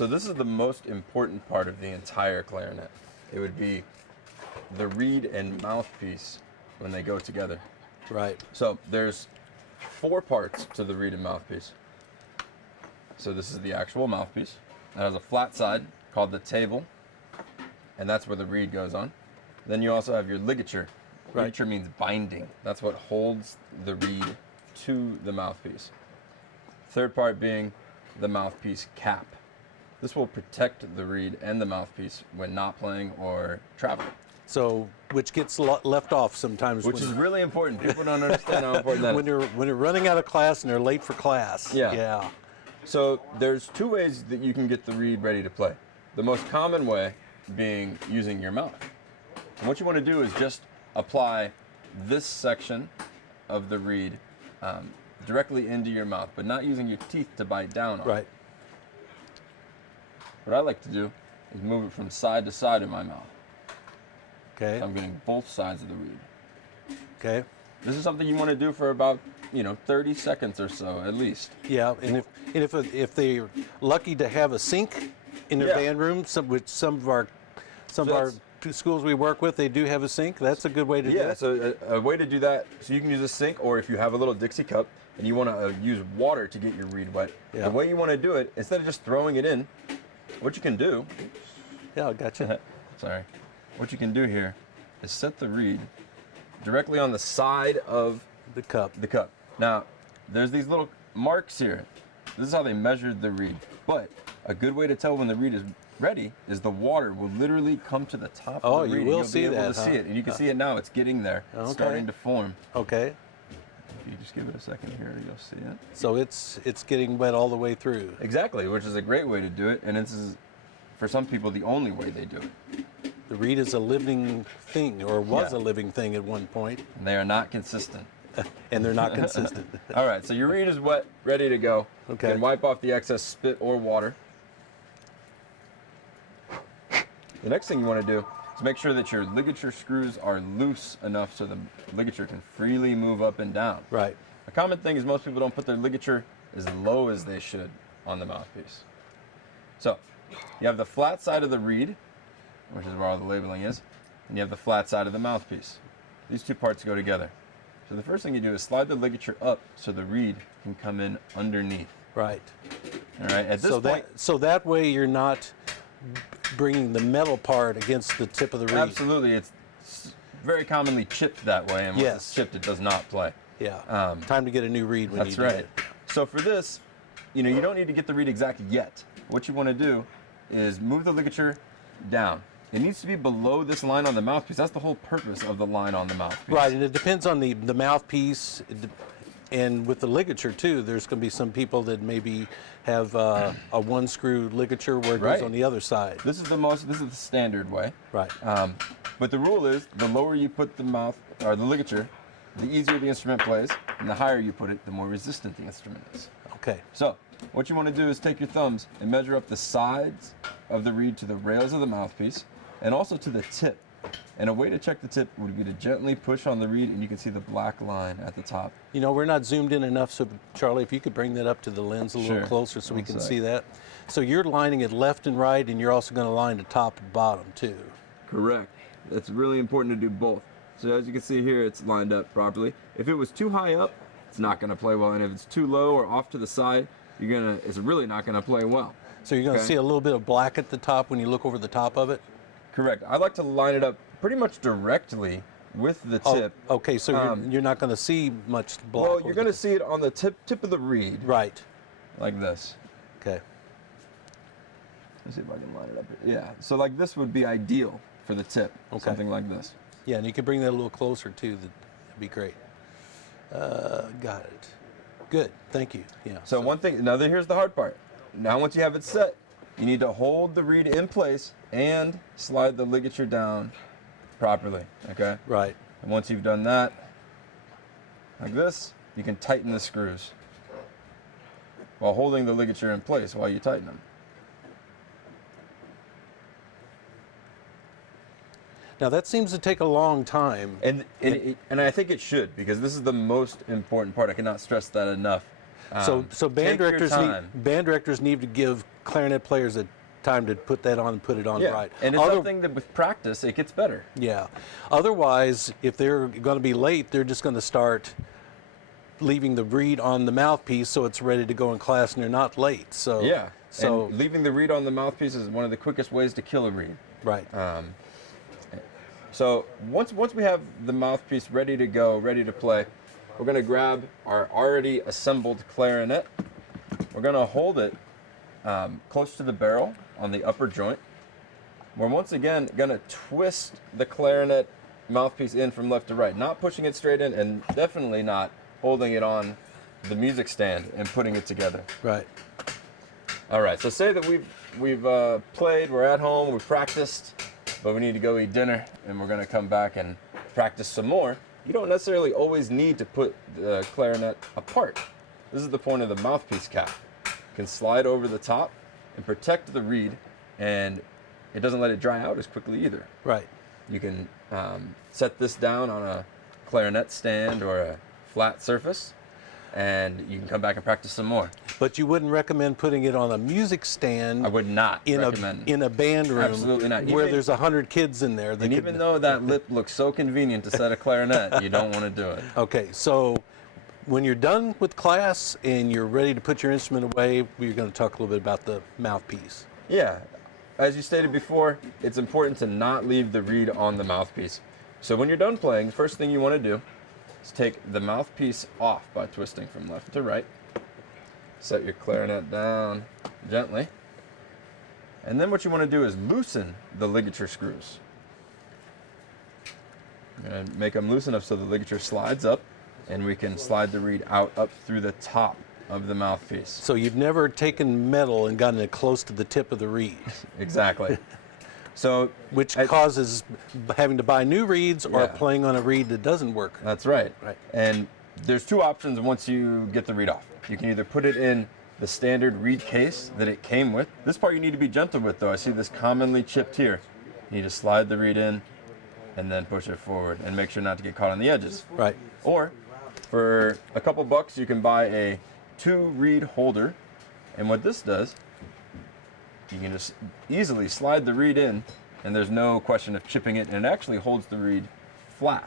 So this is the most important part of the entire clarinet. It would be the reed and mouthpiece when they go together. Right. So there's 4 parts to the reed and mouthpiece. So this is the actual mouthpiece. It has a flat side called the table, and that's where the reed goes on. Then you also have your ligature. Right. Ligature means binding. That's what holds the reed to the mouthpiece. Third part being the mouthpiece cap. This will protect the reed and the mouthpiece when not playing or traveling. So, which gets left off sometimes. Which is really important. People don't understand how important that is. When you're running out of class and they're late for class. Yeah. So there's 2 ways that you can get the reed ready to play. The most common way being using your mouth. And what you want to do is just apply this section of the reed directly into your mouth, but not using your teeth to bite down on it. Right. What I like to do is move it from side to side in my mouth. Okay. So I'm getting both sides of the reed. Okay. This is something you want to do for about 30 seconds or so at least. Yeah, and if they're lucky to have a sink in their band room, which some of our schools we work with, they do have a sink. That's a good way to do it. Yeah, so a way to do that, so you can use a sink, or if you have a little Dixie cup and you want to use water to get your reed wet, the way you want to do it, instead of just throwing it in, what you can do... Yeah, I gotcha. Sorry. What you can do here is set the reed directly on the side of The cup. the cup. Now, there's these little marks here. This is how they measured the reed. But a good way to tell when the reed is ready is the water will literally come to the top of the reed. You will and see you'll be able that, to see it. And you can see it now. It's getting there. It's starting to form. Okay. If you just give it a second here, you'll see it. So it's getting wet all the way through. Exactly, which is a great way to do it. And this is, for some people, the only way they do it. The reed is a living thing, or was a living thing at one point. And they are not consistent. And they're not consistent. All right, so your reed is wet, ready to go. Okay. You can wipe off the excess spit or water. The next thing you want to do is make sure that your ligature screws are loose enough so the ligature can freely move up and down. Right. A common thing is most people don't put their ligature as low as they should on the mouthpiece. So you have the flat side of the reed, which is where all the labeling is, and you have the flat side of the mouthpiece. These 2 parts go together. So the first thing you do is slide the ligature up so the reed can come in underneath. Right. All right. At this point, So that way you're not bringing the metal part against the tip of the reed. absolutely, it's very commonly chipped that way, and once Yes. it's chipped, it does not play. Yeah. Time to get a new reed when That's you do right. it. So for this, you don't need to get the reed exact yet. What you want to do is move the ligature down. It needs to be below this line on the mouthpiece. That's the whole purpose of the line on the mouthpiece. Right, and it depends on the mouthpiece, and with the ligature too. There's going to be some people that maybe have a 1-screw ligature where it goes on the other side. This is the standard way. Right. But the rule is, the lower you put the ligature, the easier the instrument plays, and the higher you put it, the more resistant the instrument is. Okay. So, what you want to do is take your thumbs and measure up the sides of the reed to the rails of the mouthpiece, and also to the tip. And a way to check the tip would be to gently push on the reed, and you can see the black line at the top. We're not zoomed in enough, so Charlie, if you could bring that up to the lens a little Sure. closer so we One can sec. see that. So you're lining it left and right, and you're also going to line the top and bottom too. Correct. It's really important to do both. So as you can see here, it's lined up properly. If it was too high up, it's not going to play well, and if it's too low or off to the side, it's really not going to play well. So you're going to see a little bit of black at the top when you look over the top of it? Correct. I like to line it up pretty much directly with the tip. Oh, okay, so you're not going to see much black. Well, you're going to see it on the tip of the reed. Right. Like this. Okay. Let's see if I can line it up here. Yeah, so like this would be ideal for the tip. Okay. Something like this. Yeah, and you can bring that a little closer too. That'd be great. Got it. Good, thank you. Yeah. So one thing, here's the hard part. Now once you have it set, you need to hold the reed in place and slide the ligature down properly, okay? Right. And once you've done that, like this, you can tighten the screws while holding the ligature in place while you tighten them. Now that seems to take a long time. And I think it should, because this is the most important part. I cannot stress that enough. So band take your directors time. band directors need to give clarinet players a time to put that on and put it on Yeah, right. and it's something that with practice it gets better. Yeah. Otherwise, if they're going to be late, they're just going to start leaving the reed on the mouthpiece so it's ready to go in class and they're not late. So Yeah. So and leaving the reed on the mouthpiece is one of the quickest ways to kill a reed. right. So once we have the mouthpiece ready to go, ready to play, we're going to grab our already assembled clarinet. We're going to hold it close to the barrel on the upper joint. We're once again going to twist the clarinet mouthpiece in from left to right, not pushing it straight in, and definitely not holding it on the music stand and putting it together. Right. All right, so say that we've played, we're at home, we've practiced, but we need to go eat dinner, and we're going to come back and practice some more. You don't necessarily always need to put the clarinet apart. This is the point of the mouthpiece cap. You can slide over the top and protect the reed, and it doesn't let it dry out as quickly either. Right. You can set this down on a clarinet stand or a flat surface, and you can come back and practice some more. But you wouldn't recommend putting it on a music stand. I would not recommend. in a band room. Absolutely not. Where Even- there's 100 kids in there. And even though that lip looks so convenient to set a clarinet, you don't want to do it. Okay, so when you're done with class and you're ready to put your instrument away, we're going to talk a little bit about the mouthpiece. Yeah, as you stated before, it's important to not leave the reed on the mouthpiece. So when you're done playing, the first thing you want to do is take the mouthpiece off by twisting from left to right. Set your clarinet down gently. And then what you want to do is loosen the ligature screws. You're going to make them loose enough so the ligature slides up, and we can slide the reed out up through the top of the mouthpiece. So you've never taken metal and gotten it close to the tip of the reed, Exactly. So, which causes having to buy new reeds or Yeah. playing on a reed that doesn't work. that's right. Right. And there's two options once you get the reed off. You can either put it in the standard reed case that it came with. This part you need to be gentle with though. I see this commonly chipped here. You need to slide the reed in and then push it forward and make sure not to get caught on the edges. Right. Or for a couple bucks you can buy a 2-reed holder. And what this does, you can just easily slide the reed in and there's no question of chipping it, and it actually holds the reed flat.